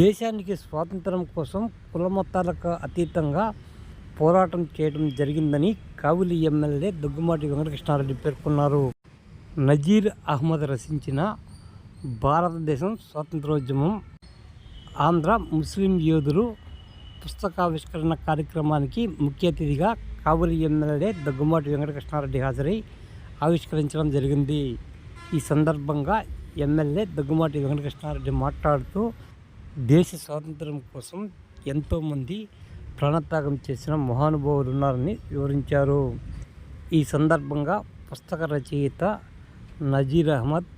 దేశానికి స్వాతంత్రం కోసం కులమతాలకు అతీతంగా పోరాటం చేయడం జరిగిందని కావులి ఎమ్మెల్యే దగ్గుమాటి వెంకటకృష్ణారెడ్డి పేర్కొన్నారు. నజీర్ అహ్మద్ రచించిన భారతదేశం స్వాతంత్రోద్యమం ఆంధ్ర ముస్లిం యోధులు పుస్తకావిష్కరణ కార్యక్రమానికి ముఖ్య అతిథిగా కావులి ఎమ్మెల్యే దగ్గుమాటి వెంకటకృష్ణారెడ్డి హాజరై ఆవిష్కరించడం జరిగింది. ఈ సందర్భంగా ఎమ్మెల్యే దగ్గుమాటి వెంకటకృష్ణారెడ్డి మాట్లాడుతూ దేశ స్వాతంత్రం కోసం ఎంతోమంది ప్రాణత్యాగం చేసిన మహానుభావులు ఉన్నారని వివరించారు. ఈ సందర్భంగా పుస్తక రచయిత నజీర్ అహ్మద్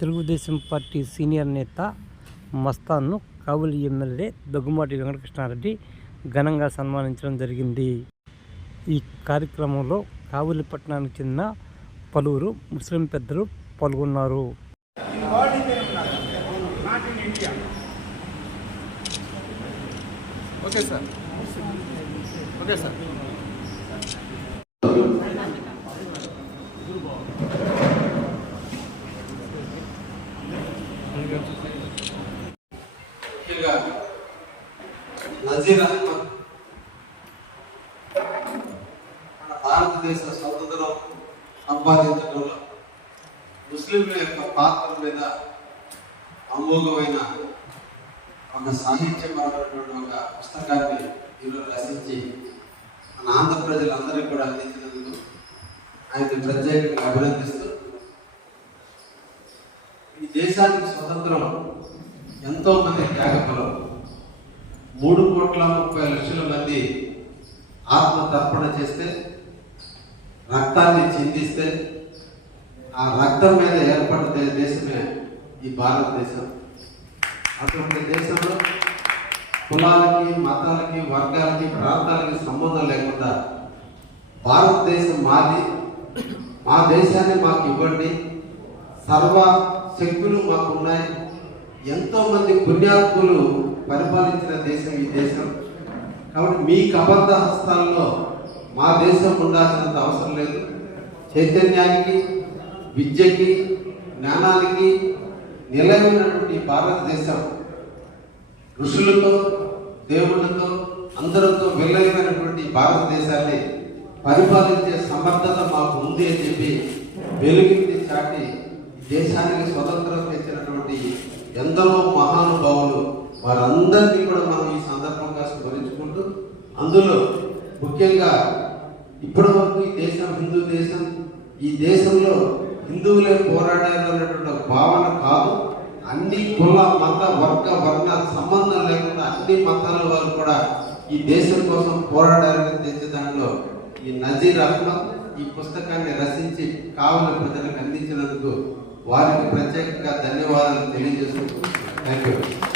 తెలుగుదేశం పార్టీ సీనియర్ నేత మస్తాన్ను కావులి ఎమ్మెల్యే దగ్గుమాటి వెంకటకృష్ణారెడ్డి ఘనంగా సన్మానించడం జరిగింది. ఈ కార్యక్రమంలో కావులి పట్టణానికి చెందిన పలువురు ముస్లిం పెద్దలు పాల్గొన్నారు. Okay sir. Okay sir. ముఖ్యంగా నజీర్ అహ్మద్ మన భారతదేశ స్వతంత్రం సంపాదించడంలో ముస్లింల యొక్క పాత్ర మీద అమోఘమైన ఒక సాహిత్యపరమైనటువంటి ఒక పుస్తకాన్ని ఈరోజు రచించి మన ఆంధ్ర ప్రజలందరికీ కూడా అందించినందుకు ఆయన్ని ప్రత్యేకంగా అభినందిస్తూ ఈ దేశానికి స్వతంత్రం ఎంతో మంది త్యాగఫలం మూడు కోట్ల ముప్పై లక్షల మంది ఆత్మతర్పణ చేస్తే రక్తాన్ని చిందిస్తే ఆ రక్తం మీద ఏర్పడితే దేశమే ఈ భారతదేశం. అటువంటి దేశంలో కులాలకి మతాలకి వర్గాలకి ప్రాంతాలకి సంబంధం లేకుండా భారతదేశం మాది మా దేశాన్ని మాకు ఇవ్వండి. సర్వ శక్తులు మాకు ఉన్నాయి ఎంతోమంది పుణ్యాత్ములు పరిపాలించిన దేశం ఈ దేశం. కాబట్టి మీ కబద్ధ హస్తాల్లో మా దేశం ఉండాల్సినంత అవసరం లేదు. చైతన్యానికి విద్యకి జ్ఞానానికి నిలయమైనటువంటి భారతదేశం ఋషులతో దేవుళ్ళతో అందరితో వెళ్ళైనటువంటి భారతదేశాన్ని పరిపాలించే సమర్థత మాకు ఉంది అని చెప్పి వెలుగుని చాటి దేశానికి స్వతంత్రం తెచ్చినటువంటి ఎందరో మహానుభావులు వారందరినీ కూడా మనం ఈ సందర్భంగా స్మరించుకుంటూ అందులో ముఖ్యంగా ఇప్పటి వరకు ఈ దేశం హిందూ దేశం ఈ దేశంలో హిందువులే పోరాడారు అనేటువంటి భావన కాదు అన్ని కుల మత వర్గ వర్ణ సంబంధం లేకుండా అన్ని మతాల వారు కూడా ఈ దేశం కోసం పోరాడారని తెచ్చే దాంట్లో ఈ నజీర్ అహ్మద్ ఈ పుస్తకాన్ని రచించి కావలి ప్రజలకు అందించినందుకు వారికి ప్రత్యేకంగా ధన్యవాదాలు తెలియజేసుకుంటూ థ్యాంక్ యూ